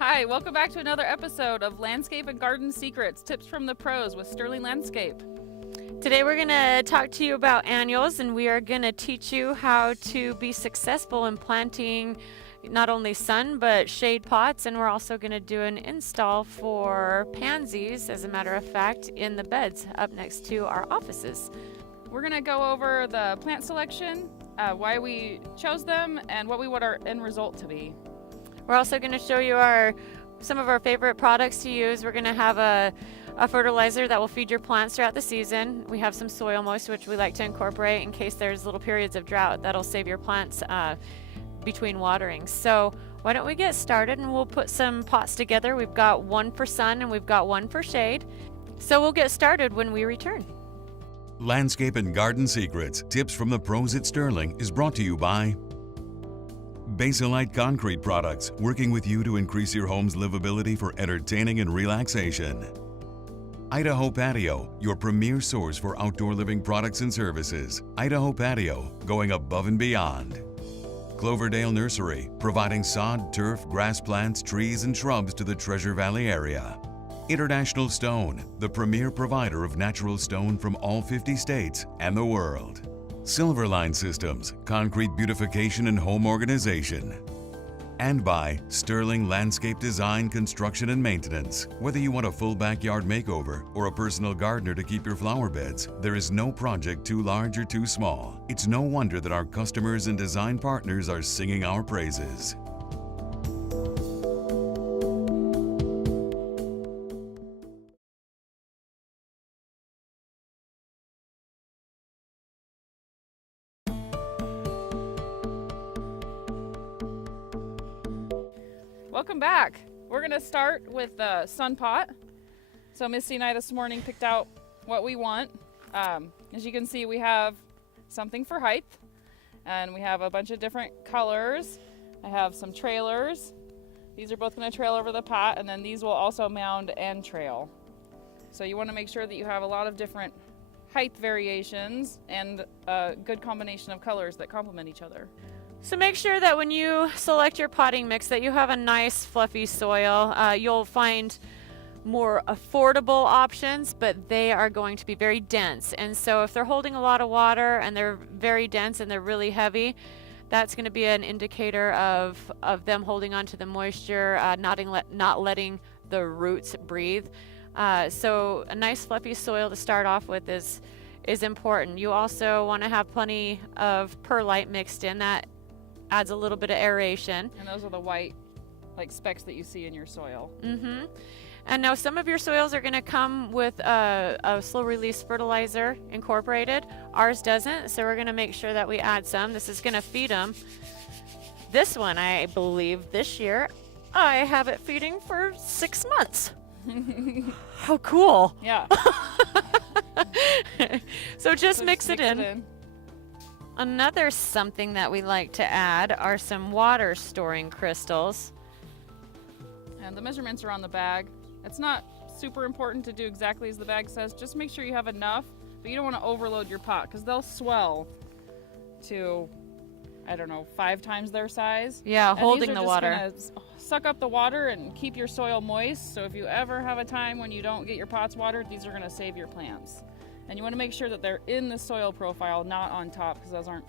Hi, welcome back to another episode of Landscape and Garden Secrets, Tips from the Pros with Sterling Landscape. Today we're going to talk to you about annuals, and we are going to teach you how to be successful in planting not only sun but shade pots, and we're also going to do an install for pansies, as a matter of fact, in the beds up next to our offices. We're going to go over the plant selection, why we chose them, and what we want our end result to be. We're also going to show you some of our favorite products to use. We're going to have a fertilizer that will feed your plants throughout the season. We have some soil moisture, which we like to incorporate in case there's little periods of drought. That'll save your plants between waterings. So why don't we get started, and we'll put some pots together. We've got one for sun and we've got one for shade. So we'll get started when we return. Landscape and Garden Secrets, Tips from the Pros at Sterling is brought to you by Basilite Concrete Products, working with you to increase your home's livability for entertaining and relaxation. Idaho Patio, your premier source for outdoor living products and services. Idaho Patio, going above and beyond. Cloverdale Nursery, providing sod, turf, grass plants, trees, and shrubs to the Treasure Valley area. International Stone, the premier provider of natural stone from all 50 states and the world. Silverline Systems, concrete beautification and home organization. And by Sterling Landscape Design, Construction and Maintenance. Whether you want a full backyard makeover or a personal gardener to keep your flower beds, there is no project too large or too small. It's no wonder that our customers and design partners are singing our praises. Welcome back. We're going to start with the sun pot. So Misty and I this morning picked out what we want. As you can see, we have something for height, and we have a bunch of different colors. I have some trailers. These are both going to trail over the pot, and then these will also mound and trail. So you want to make sure that you have a lot of different height variations and a good combination of colors that complement each other. So make sure that when you select your potting mix that you have a nice fluffy soil. You'll find more affordable options, but they are going to be very dense. And so if they're holding a lot of water and they're very dense and they're really heavy, that's going to be an indicator of them holding on to the moisture, not letting the roots breathe. So a nice fluffy soil to start off with is important. You also want to have plenty of perlite mixed in. That adds a little bit of aeration. And those are the white specks that you see in your soil. Mm-hmm. And now some of your soils are going to come with a slow release fertilizer incorporated. Ours doesn't, so we're going to make sure that we add some. This is going to feed them. This one, I believe this year, I have it feeding for 6 months. How cool. Yeah. So just mix it in. Another something that we like to add are some water storing crystals. And the measurements are on the bag. It's not super important to do exactly as the bag says. Just make sure you have enough, but you don't want to overload your pot because they'll swell to, 5 times their size. Yeah, and holding the water. Gonna suck up the water and keep your soil moist. So if you ever have a time when you don't get your pots watered, these are going to save your plants. And you want to make sure that they're in the soil profile, not on top, because those aren't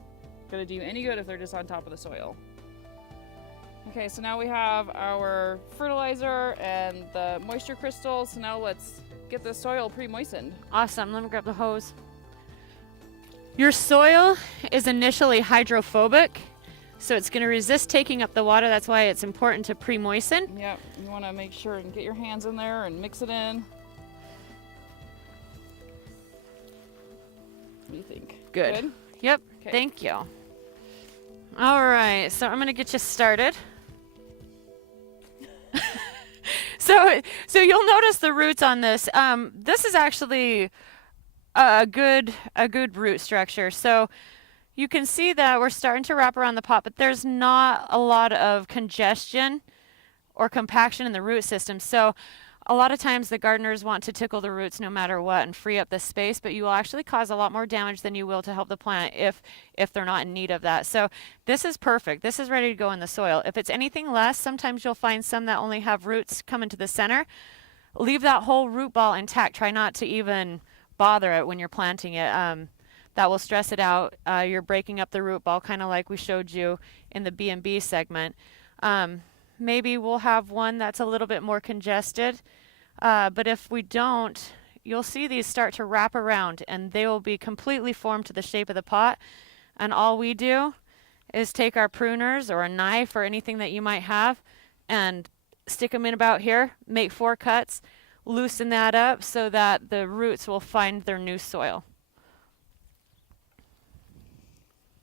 going to do you any good if they're just on top of the soil. Okay, so now we have our fertilizer and the moisture crystals. So now let's get the soil pre-moistened. Awesome. Let me grab the hose. Your soil is initially hydrophobic, so it's going to resist taking up the water. That's why it's important to pre-moisten. Yep, you want to make sure and get your hands in there and mix it in. What do you think? Good? Yep. Okay. Thank you. All right, so I'm going to get you started. So you'll notice the roots on this. This is actually a good root structure. So you can see that we're starting to wrap around the pot, but there's not a lot of congestion or compaction in the root system. So A lot of times the gardeners want to tickle the roots no matter what and free up the space, but you will actually cause a lot more damage than you will to help the plant if they're not in need of that. So this is perfect. This is ready to go in the soil. If it's anything less, sometimes you'll find some that only have roots come into the center. Leave that whole root ball intact. Try not to even bother it when you're planting it. That will stress it out. You're breaking up the root ball, kind of like we showed you in the B&B segment. Maybe we'll have one that's a little bit more congested, but if we don't, you'll see these start to wrap around and they will be completely formed to the shape of the pot. And all we do is take our pruners or a knife or anything that you might have and stick them in about here, make 4 cuts, loosen that up so that the roots will find their new soil.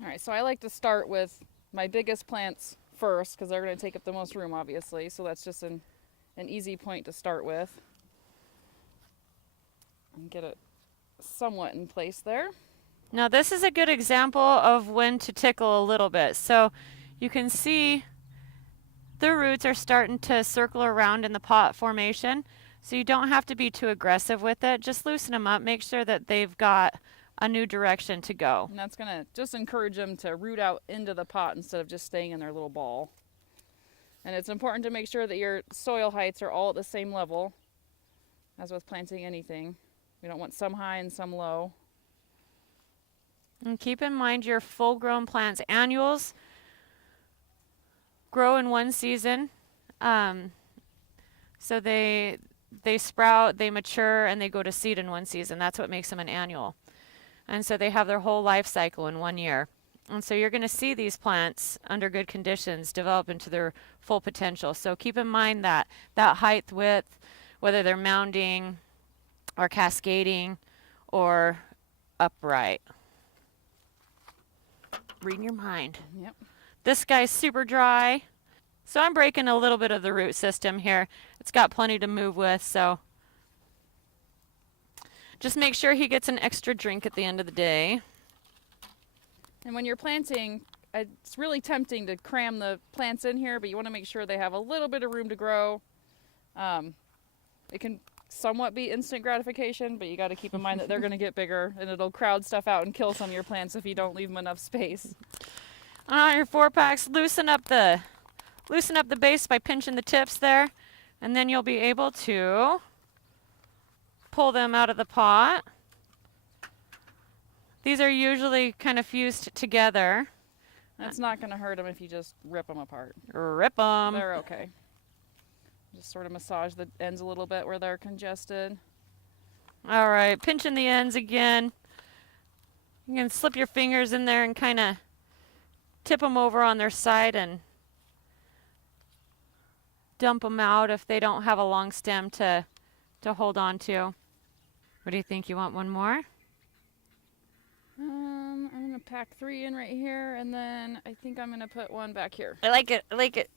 All right, so I like to start with my biggest plants first because they're going to take up the most room, obviously. So that's just an easy point to start with. And get it somewhat in place there. Now this is a good example of when to tickle a little bit. So you can see the roots are starting to circle around in the pot formation. So you don't have to be too aggressive with it. Just loosen them up. Make sure that they've got a new direction to go. And that's going to just encourage them to root out into the pot instead of just staying in their little ball. And it's important to make sure that your soil heights are all at the same level, as with planting anything. We don't want some high and some low. And keep in mind your full-grown plants. Annuals grow in one season. So they sprout, they mature, and they go to seed in one season. That's what makes them an annual. And so they have their whole life cycle in 1 year. And so you're going to see these plants under good conditions develop into their full potential. So keep in mind that height, width, whether they're mounding or cascading or upright. Reading your mind. Yep. This guy's super dry. So I'm breaking a little bit of the root system here. It's got plenty to move with, so just make sure he gets an extra drink at the end of the day. And when you're planting, it's really tempting to cram the plants in here, but you want to make sure they have a little bit of room to grow. It can somewhat be instant gratification, but you got to keep in mind that they're going to get bigger and it'll crowd stuff out and kill some of your plants if you don't leave them enough space. Your 4-packs, loosen up the base by pinching the tips there, and then you'll be able to pull them out of the pot. These are usually kind of fused together. That's not going to hurt them if you just rip them apart. Rip them. They're okay. Just sort of massage the ends a little bit where they're congested. All right, pinching the ends again. You can slip your fingers in there and kind of tip them over on their side and dump them out if they don't have a long stem to hold on to. What do you think? You want one more? I'm going to pack 3 in right here, and then I think I'm going to put one back here. I like it. I like it.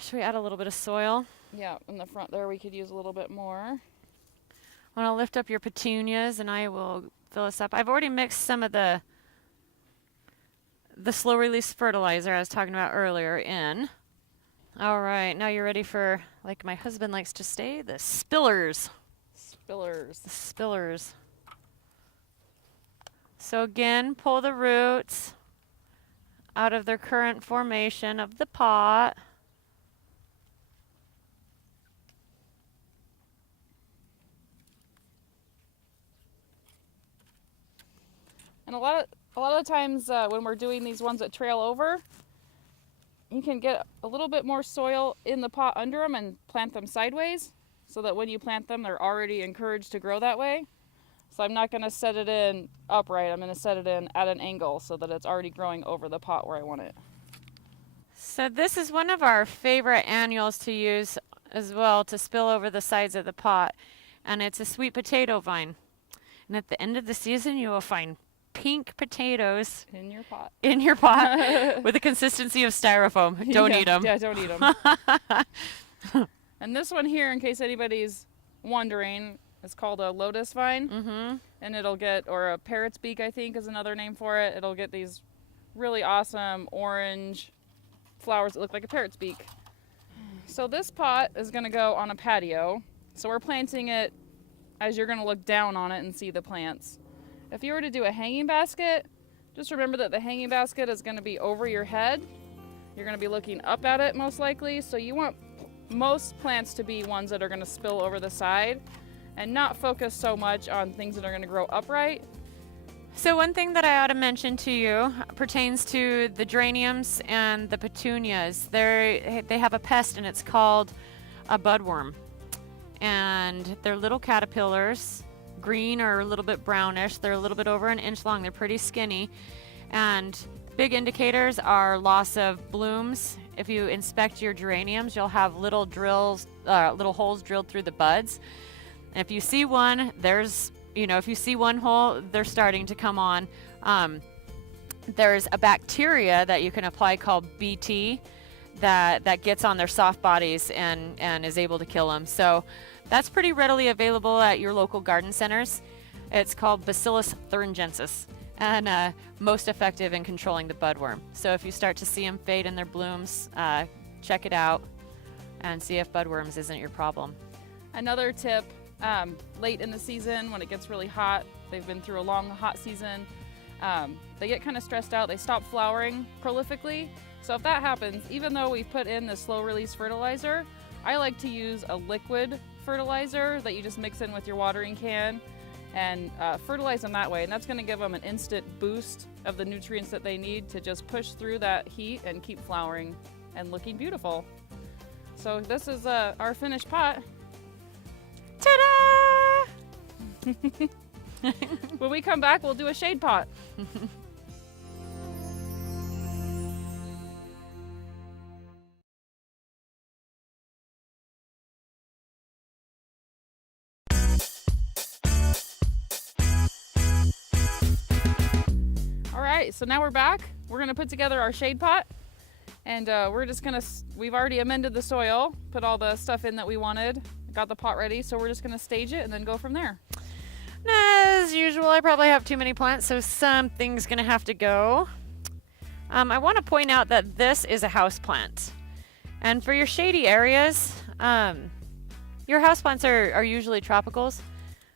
Should we add a little bit of soil? Yeah, in the front there we could use a little bit more. I want to lift up your petunias, and I will fill this up. I've already mixed some of the slow-release fertilizer I was talking about earlier in. All right, now you're ready for, like my husband likes to say, the spillers. Spillers. The spillers. So again, pull the roots out of their current formation of the pot. And a lot of times when we're doing these ones that trail over, you can get a little bit more soil in the pot under them and plant them sideways so that when you plant them, they're already encouraged to grow that way. So I'm not going to set it in upright. I'm going to set it in at an angle so that it's already growing over the pot where I want it. So this is one of our favorite annuals to use as well to spill over the sides of the pot. And it's a sweet potato vine. And at the end of the season, you will find pink potatoes In your pot. in your pot with the consistency of styrofoam. Don't eat them. Yeah, don't eat them. And this one here, in case anybody's wondering, is called a lotus vine. Mm-hmm. And it'll get, or a parrot's beak, I think is another name for it. It'll get these really awesome orange flowers that look like a parrot's beak. So this pot is going to go on a patio. So we're planting it as you're going to look down on it and see the plants. If you were to do a hanging basket, just remember that the hanging basket is going to be over your head. You're going to be looking up at it most likely. So you want most plants to be ones that are going to spill over the side and not focus so much on things that are going to grow upright. So one thing that I ought to mention to you pertains to the geraniums and the petunias. They have a pest and it's called a budworm. And they're little caterpillars, green or a little bit brownish. They're a little bit over an inch long. They're pretty skinny. And big indicators are loss of blooms. If you inspect your geraniums, you'll have little holes drilled through the buds. And if you see one, if you see one hole, they're starting to come on. There's a bacteria that you can apply called BT that gets on their soft bodies and is able to kill them. So that's pretty readily available at your local garden centers. It's called Bacillus thuringiensis and most effective in controlling the budworm. So if you start to see them fade in their blooms, check it out and see if budworms isn't your problem. Another tip, late in the season when it gets really hot, they've been through a long hot season, they get kind of stressed out, they stop flowering prolifically. So if that happens, even though we've put in the slow release fertilizer, I like to use a liquid fertilizer that you just mix in with your watering can and fertilize them that way. And that's going to give them an instant boost of the nutrients that they need to just push through that heat and keep flowering and looking beautiful. So this is our finished pot. Ta-da! When we come back, we'll do a shade pot. All right, so now we're back. We're gonna put together our shade pot, and we've already amended the soil, put all the stuff in that we wanted, got the pot ready, so we're just gonna stage it and then go from there. As usual, I probably have too many plants, so something's gonna have to go. I want to point out that this is a house plant, and for your shady areas, your house plants are usually tropicals,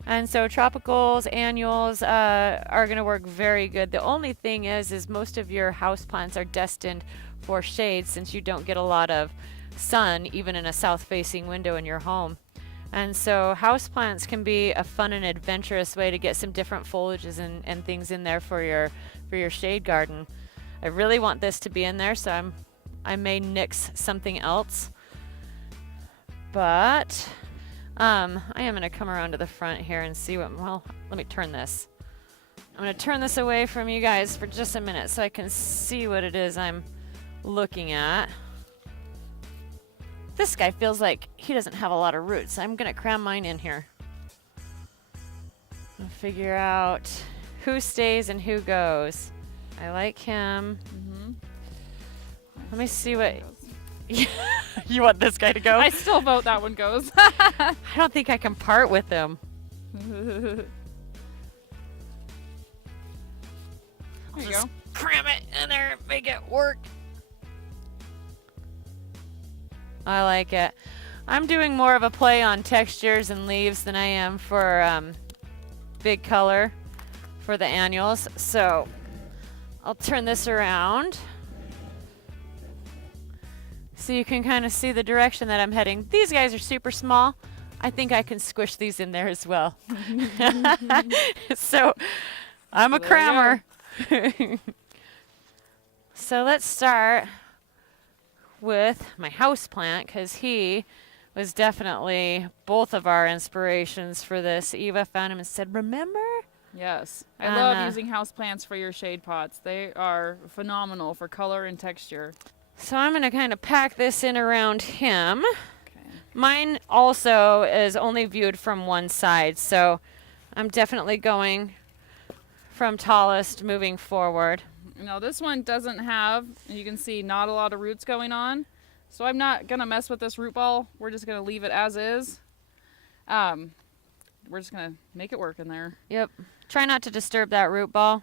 and so tropicals, annuals are gonna work very good. The only thing is most of your house plants are destined for shade since you don't get a lot of sun even in a south-facing window in your home. And so houseplants can be a fun and adventurous way to get some different foliages and things in there for your shade garden. I really want this to be in there, so I may nix something else. But I am going to come around to the front here and see well, let me turn this. I'm going to turn this away from you guys for just a minute so I can see what it is I'm looking at. This guy feels like he doesn't have a lot of roots. I'm going to cram mine in here. I'll figure out who stays and who goes. I like him. Mm-hmm. Let me see what... You want this guy to go? I still vote that one goes. I don't think I can part with him. There you go. Cram it in there and make it work. I like it. I'm doing more of a play on textures and leaves than I am for big color for the annuals. So I'll turn this around so you can kind of see the direction that I'm heading. These guys are super small. I think I can squish these in there as well. So I'm a crammer. So let's start with my house plant because he was definitely both of our inspirations for this. Eva found him and said, "Remember?" Yes. I love using houseplants for your shade pots. They are phenomenal for color and texture. So I'm going to kind of pack this in around him. Okay. Mine also is only viewed from one side, so I'm definitely going from tallest moving forward. Now this one doesn't have, you can see, not a lot of roots going on. So I'm not going to mess with this root ball. We're just going to leave it as is. We're just going to make it work in there. Yep. Try not to disturb that root ball.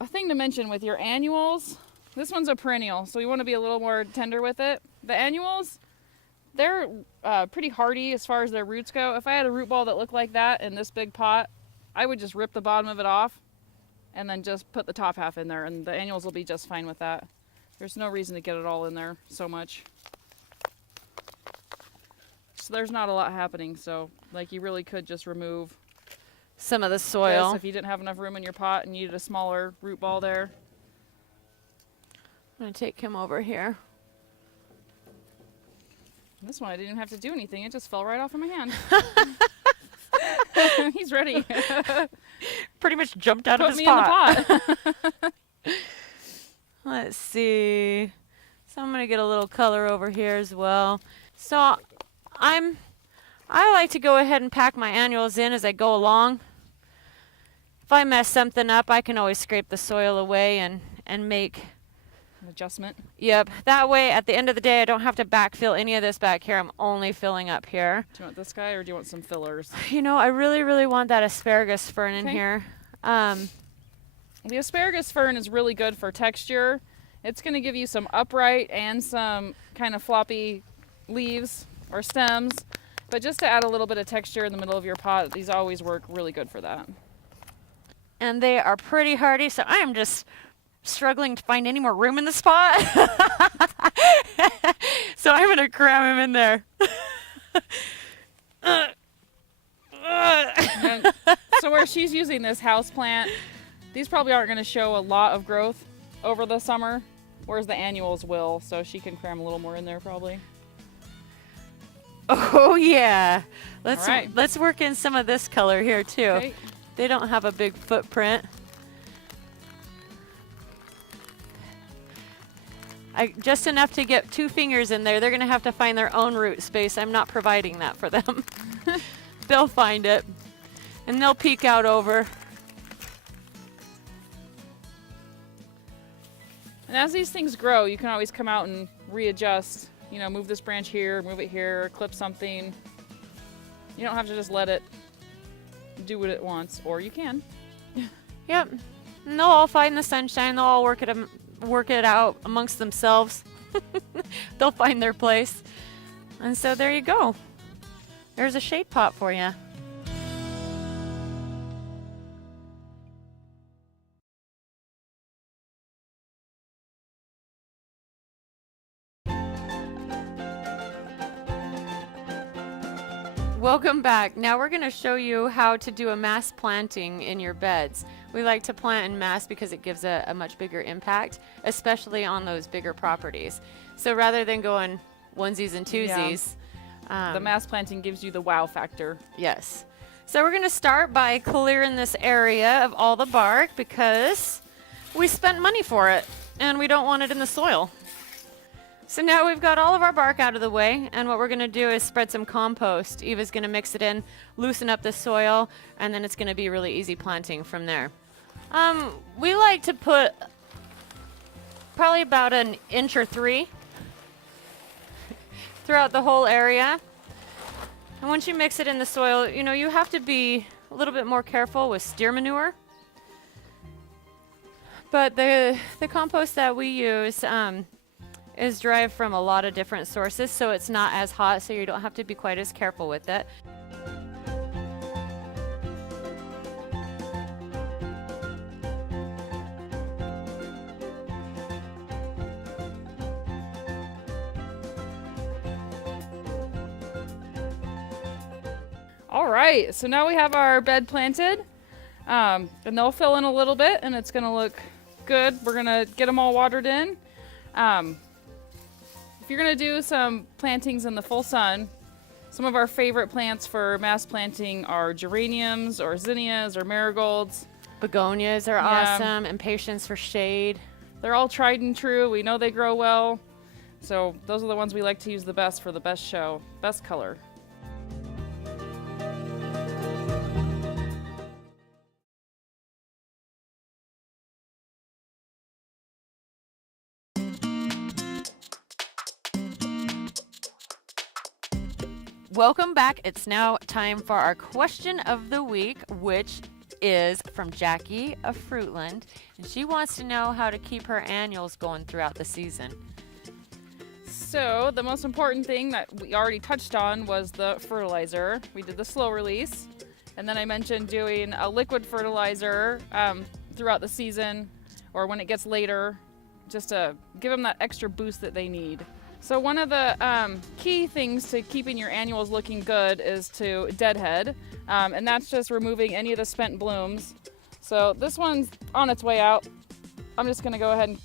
A thing to mention with your annuals, this one's a perennial, so we want to be a little more tender with it. The annuals, they're pretty hardy as far as their roots go. If I had a root ball that looked like that in this big pot, I would just rip the bottom of it off and then just put the top half in there, and the annuals will be just fine with that. There's no reason to get it all in there so much. So there's not a lot happening, so like you really could just remove some of the soil. this if you didn't have enough room in your pot and needed a smaller root ball there. I'm going to take him over here. This one I didn't even have to do anything, it just fell right off of my hand. He's ready. Pretty much jumped out Put of his me pot. in the pot. Let's see. So I'm going to get a little color over here as well. So I like to go ahead and pack my annuals in as I go along. If I mess something up, I can always scrape the soil away and make An adjustment. Yep. That way, at the end of the day, I don't have to backfill any of this back here. I'm only filling up here. Do you want this guy or do you want some fillers? You know, I really, really want that asparagus fern in Okay. here. The asparagus fern is really good for texture. It's going to give you some upright and some kind of floppy leaves or stems. But just to add a little bit of texture in the middle of your pot, these always work really good for that. And they are pretty hardy, so I am just struggling to find any more room in the spot. So I'm going to cram him in there. And so where she's using this house plant, these probably aren't going to show a lot of growth over the summer, whereas the annuals will, so she can cram a little more in there probably. Oh yeah. All right. Let's work in some of this color here too. Okay. They don't have a big footprint. Just enough to get 2 fingers in there. They're going to have to find their own root space. I'm not providing that for them. They'll find it, and they'll peek out over. And as these things grow, you can always come out and readjust. You know, move this branch here, move it here, clip something. You don't have to just let it do what it wants, or you can. Yep. And they'll all find the sunshine. They'll all work it out amongst themselves. They'll find their place. And so there you go. There's a shade pot for you. Welcome back. Now we're going to show you how to do a mass planting in your beds. We like to plant in mass because it gives a much bigger impact, especially on those bigger properties. So rather than going onesies and twosies, The mass planting gives you the wow factor. yes. So we're going to start by clearing this area of all the bark because we spent money for it and we don't want it in the soil. So now we've got all of our bark out of the way, and what we're going to do is spread some compost. Eva's going to mix it in, loosen up the soil, and then it's going to be really easy planting from there. We like to put probably about 1 inch or 3 throughout the whole area. And once you mix it in the soil, you know, you have to be a little bit more careful with steer manure. But the compost that we use is derived from a lot of different sources, so it's not as hot, so you don't have to be quite as careful with it. All right, so now we have our bed planted, and they'll fill in a little bit, and it's gonna look good. We're gonna get them all watered in. If you're gonna do some plantings in the full sun, some of our favorite plants for mass planting are geraniums or zinnias or marigolds. Begonias are Yeah. awesome, impatiens for shade. They're all tried and true. We know they grow well. So those are the ones we like to use the best for the best show, best color. Welcome back. It's now time for our question of the week, which is from Jackie of Fruitland, and she wants to know how to keep her annuals going throughout the season. So the most important thing that we already touched on was the fertilizer. We did the slow release, and then I mentioned doing a liquid fertilizer throughout the season or when it gets later, just to give them that extra boost that they need. So one of the key things to keeping your annuals looking good is to deadhead, and that's just removing any of the spent blooms. So this one's on its way out. I'm just gonna go ahead and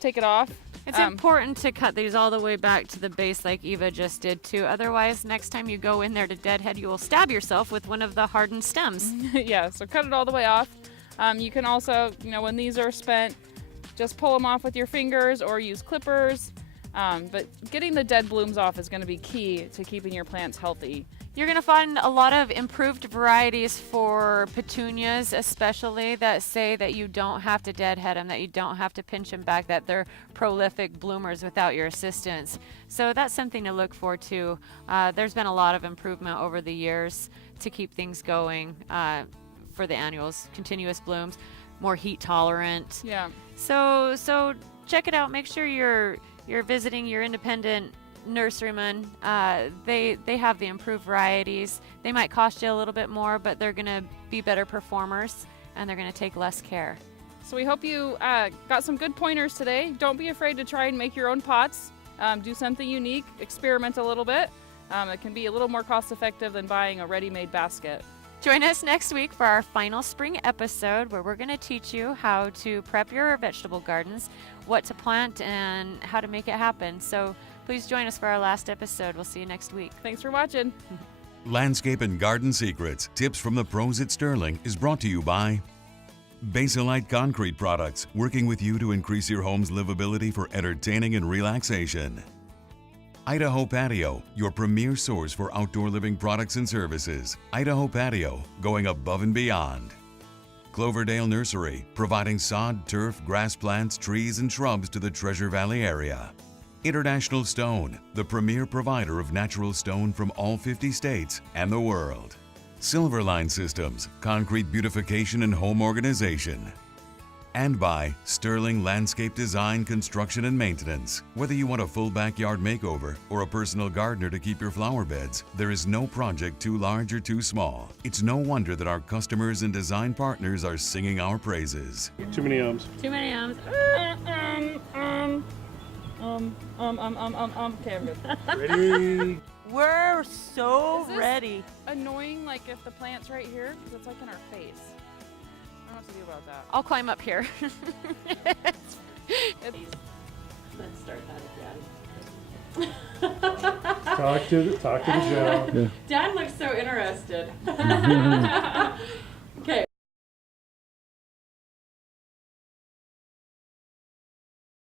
take it off. It's important to cut these all the way back to the base like Eva just did too. Otherwise, next time you go in there to deadhead, you will stab yourself with one of the hardened stems. Yeah, so cut it all the way off. You can also, when these are spent, just pull them off with your fingers or use clippers. But getting the dead blooms off is going to be key to keeping your plants healthy. You're going to find a lot of improved varieties for petunias, especially that say that you don't have to deadhead them, that you don't have to pinch them back, that they're prolific bloomers without your assistance. So that's something to look for too. There's been a lot of improvement over the years to keep things going for the annuals, continuous blooms, more heat tolerant. Yeah. So check it out. Make sure you're visiting your independent nurseryman. They have the improved varieties. They might cost you a little bit more, but they're going to be better performers and they're going to take less care. So we hope you got some good pointers today. Don't be afraid to try and make your own pots. Do something unique, experiment a little bit. It can be a little more cost effective than buying a ready-made basket. Join us next week for our final spring episode where we're going to teach you how to prep your vegetable gardens, what to plant, and how to make it happen. So please join us for our last episode. We'll see you next week. Thanks for watching. Landscape and Garden Secrets, tips from the pros at Sterling is brought to you by Baselite Concrete Products, working with you to increase your home's livability for entertaining and relaxation. Idaho Patio, your premier source for outdoor living products and services. Idaho Patio, going above and beyond. Cloverdale Nursery, providing sod, turf, grass plants, trees, and shrubs to the Treasure Valley area. International Stone, the premier provider of natural stone from all 50 states and the world. Silverline Systems, concrete beautification and home organization. And by Sterling Landscape Design, Construction, and Maintenance. Whether you want a full backyard makeover or a personal gardener to keep your flower beds, there is no project too large or too small. It's no wonder that our customers and design partners are singing our praises. Too many ums. Too many ums. Okay, I'm good. Ready? We're so Is this ready. Annoying, like if the plant's right here, because it's like in our face. I don't know what to do about that. I'll climb up here. Let's start that again. Talk to the Joe. Dad looks so interested.